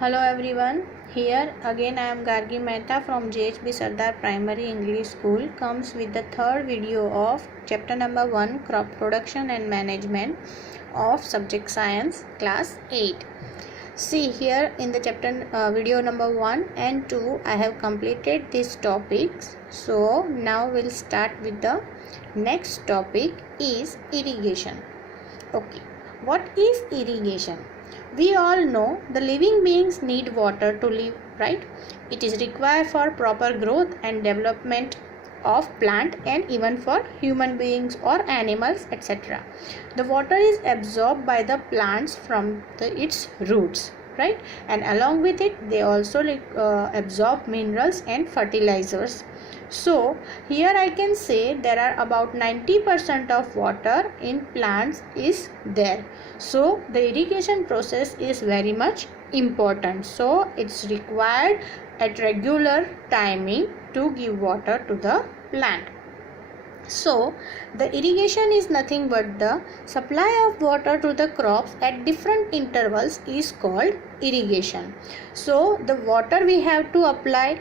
Hello everyone. Here again I am Gargi Mehta from JHB Sardar Primary English School comes with the third video of chapter number 1 crop production and management of subject science class 8. See here in the chapter video number 1 and 2 I have completed these topics. So now we'll start with the next topic is irrigation. Okay. What is irrigation? We all know the living beings need water to live, right? It is required for proper growth and development of plant and even for human beings or animals, etc. The water is absorbed by the plants from its roots, right? And along with it they also absorb minerals and fertilizers. So here I can say there are about 90% of water in plants is there. So the irrigation process is very much important. So it's required at regular timing to give water to the plant. So the irrigation is nothing but the supply of water to the crops at different intervals is called irrigation. So the water we have to apply,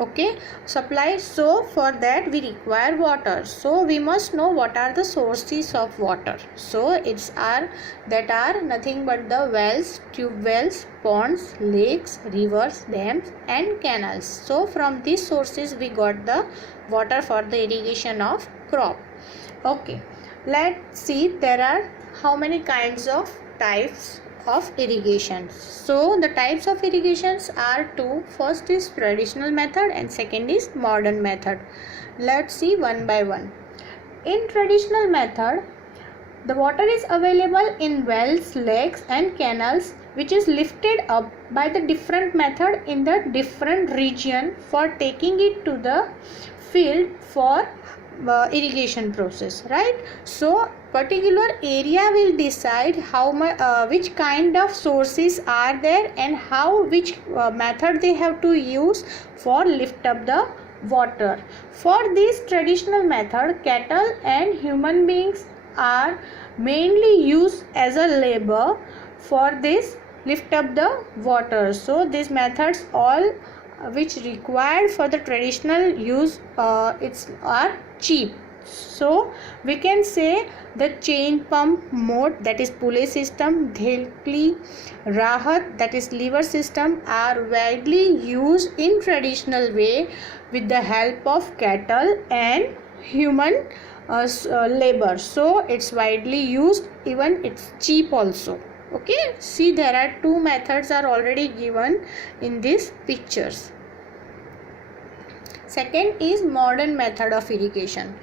okay, supply. So for that we require water. So we must know what are the sources of water. So it's are nothing but the wells, tube wells, ponds, lakes, rivers, dams and canals. So from these sources we got the water for the irrigation of crop. Okay, let's see there are how many kinds of types of irrigation. So the types of irrigations are two. First is traditional method and second is modern method. Let's see one by one. In traditional method, the water is available in wells, lakes and canals which is lifted up by the different method in the different region for taking it to the field for irrigation process, right? So particular area will decide how much which kind of sources are there and which method they have to use for lift up the water. For this traditional method, cattle and human beings are mainly used as a labor for this lift up the water. So these methods all which required for the traditional use are cheap. So we can say the chain pump mode, that is pulley system, Dhelkli, Rahat, that is lever system, are widely used in traditional way with the help of cattle and human labor. So it's widely used, even it's cheap also. Okay, see there are two methods are already given in these pictures. Second is modern method of irrigation.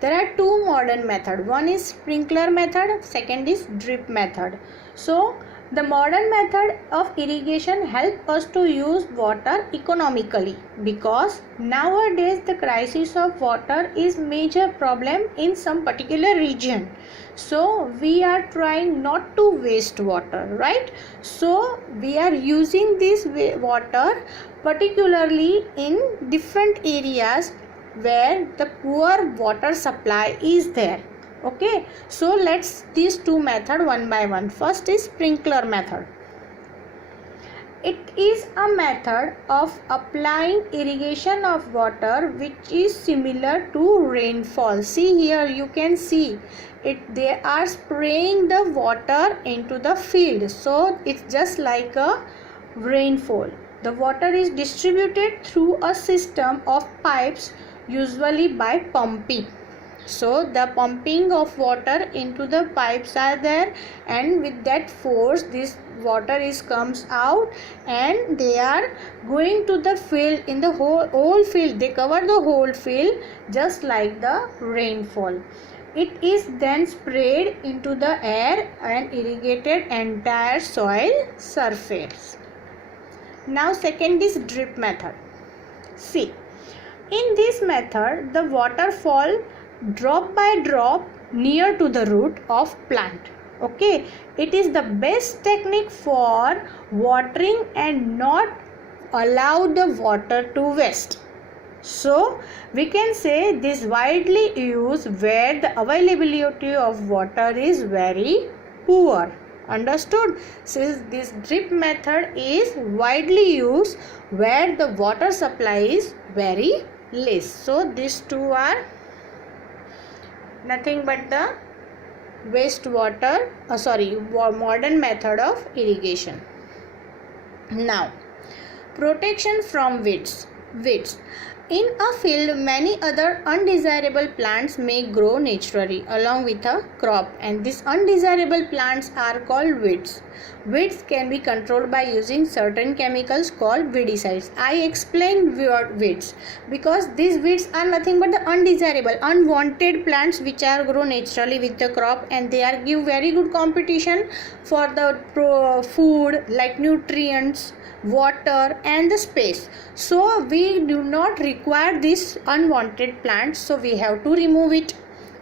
There are two modern method. One is sprinkler method, second is drip method. So the modern method of irrigation help us to use water economically, because nowadays the crisis of water is major problem in some particular region. So we are trying not to waste water, right? So we are using this water particularly in different areas where the poor water supply is there. Okay, so let's these two method one by one. First is sprinkler method. It is a method of applying irrigation of water which is similar to rainfall. See here you can see it, they are spraying the water into the field. So it's just like a rainfall. The water is distributed through a system of pipes, usually by pumping. So the pumping of water into the pipes are there, and with that force this water is comes out and they are going to the field. In the whole field they cover the whole field just like the rainfall. It is then sprayed into the air and irrigated entire soil surface. Now second is drip method. See, in this method the water fall drop by drop near to the root of plant. Okay, it is the best technique for watering and not allow the water to waste. So we can say this widely used where the availability of water is very poor. Understood? Since this drip method is widely used where the water supply is very less. So these two are nothing but the modern method of irrigation. Now, protection from weeds. In a field, many other undesirable plants may grow naturally along with a crop, and these undesirable plants are called weeds. Weeds can be controlled by using certain chemicals called weedicides. I explained weeds because these weeds are nothing but the undesirable, unwanted plants which are grow naturally with the crop, and they are give very good competition for the food like nutrients, water and the space. So we do not require this unwanted plants, so we have to remove it,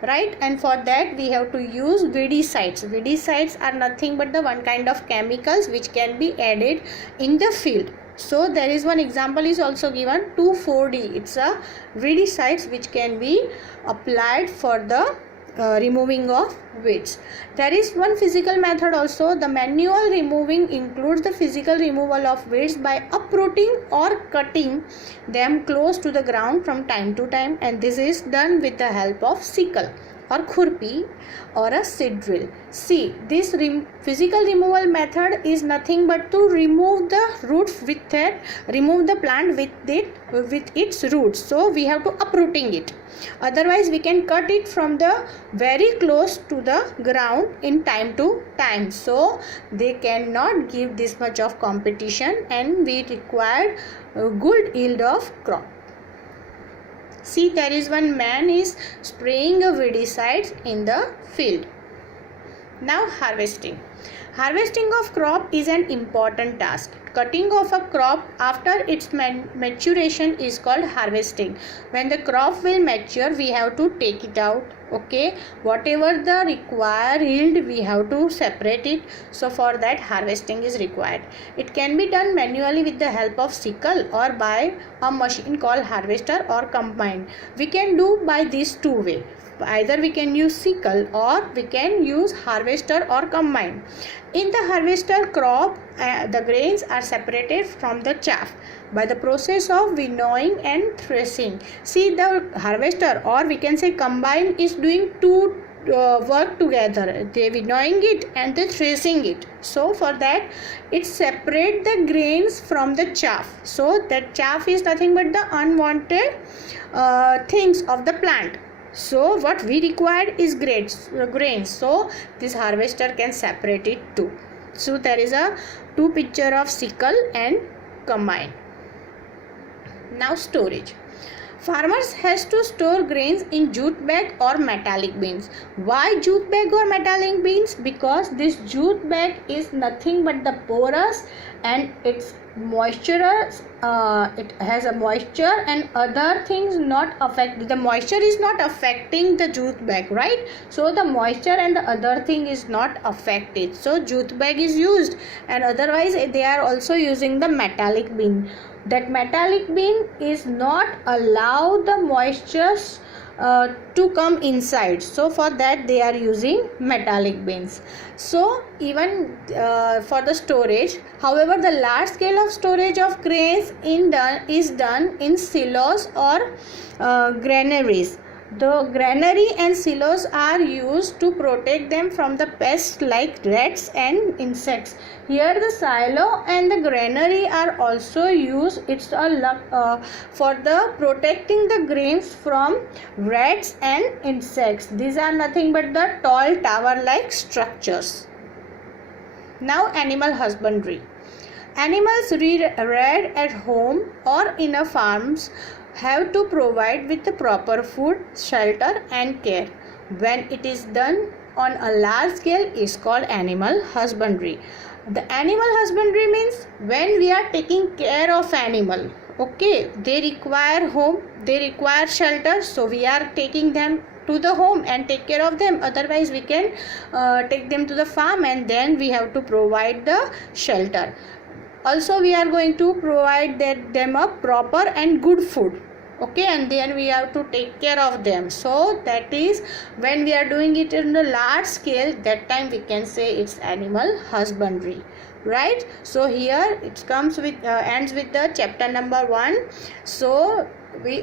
right? And for that we have to use weedicides. Weedicides are nothing but the one kind of chemicals which can be added in the field. So there is one example is also given, 2,4-D. it's a weedicides which can be applied for the removing of weeds. There is one physical method also. The manual removing includes the physical removal of weeds by uprooting or cutting them close to the ground from time to time, and this is done with the help of sickle or khurpi or a seed drill. See, this physical removal method is nothing but to remove the roots with it, remove the plant with its roots. So we have to uprooting it. Otherwise we can cut it from the very close to the ground in time to time. So they cannot give this much of competition, and we require a good yield of crop. See, there is one man is spraying a weedicides in the field. Now harvesting. Harvesting of crop is an important task. Cutting of a crop after its maturation is called harvesting. When the crop will mature, we have to take it out. Okay, whatever the required yield, we have to separate it. So for that harvesting is required. It can be done manually with the help of sickle or by a machine called harvester or combine. We can do by these two ways. Either we can use sickle or we can use harvester or combine. In the harvester, crop the grains are separated from the chaff by the process of winnowing and threshing. See, the harvester or we can say combine is doing two work together. They winnowing it and they threshing it. So for that it separate the grains from the chaff. So that chaff is nothing but the unwanted things of the plant. So what we required is grains. So this harvester can separate it too. So there is a two picture of sickle and combine. Now storage. Farmers has to store grains in jute bag or metallic bins. Why jute bag or metallic bins? Because this jute bag is nothing but the porous and it's moisture. It has a moisture and other things not affect. The moisture is not affecting the jute bag, right? So the moisture and the other thing is not affected. So jute bag is used, and otherwise they are also using the metallic bin. That metallic bin is not allow the moisture to come inside. So for that they are using metallic bins. So even for the storage, however, the large scale of storage of grains is done in silos or granaries. The granary and silos are used to protect them from the pests like rats and insects. Here the silo and the granary are also used. It's for the protecting the grains from rats and insects. These are nothing but the tall tower like structures. Now animal husbandry. Animals reared at home or in a farms have to provide with the proper food, shelter and care. When it is done on a large scale is called animal husbandry. The animal husbandry means when we are taking care of animal. Okay, they require home, they require shelter, so we are taking them to the home and take care of them. Otherwise we can take them to the farm and then we have to provide the shelter. Also we are going to provide them a proper and good food. okay, and then we have to take care of them. So that is when we are doing it in the large scale, that time we can say it's animal husbandry, right? So here it comes with ends with the chapter number 1. So we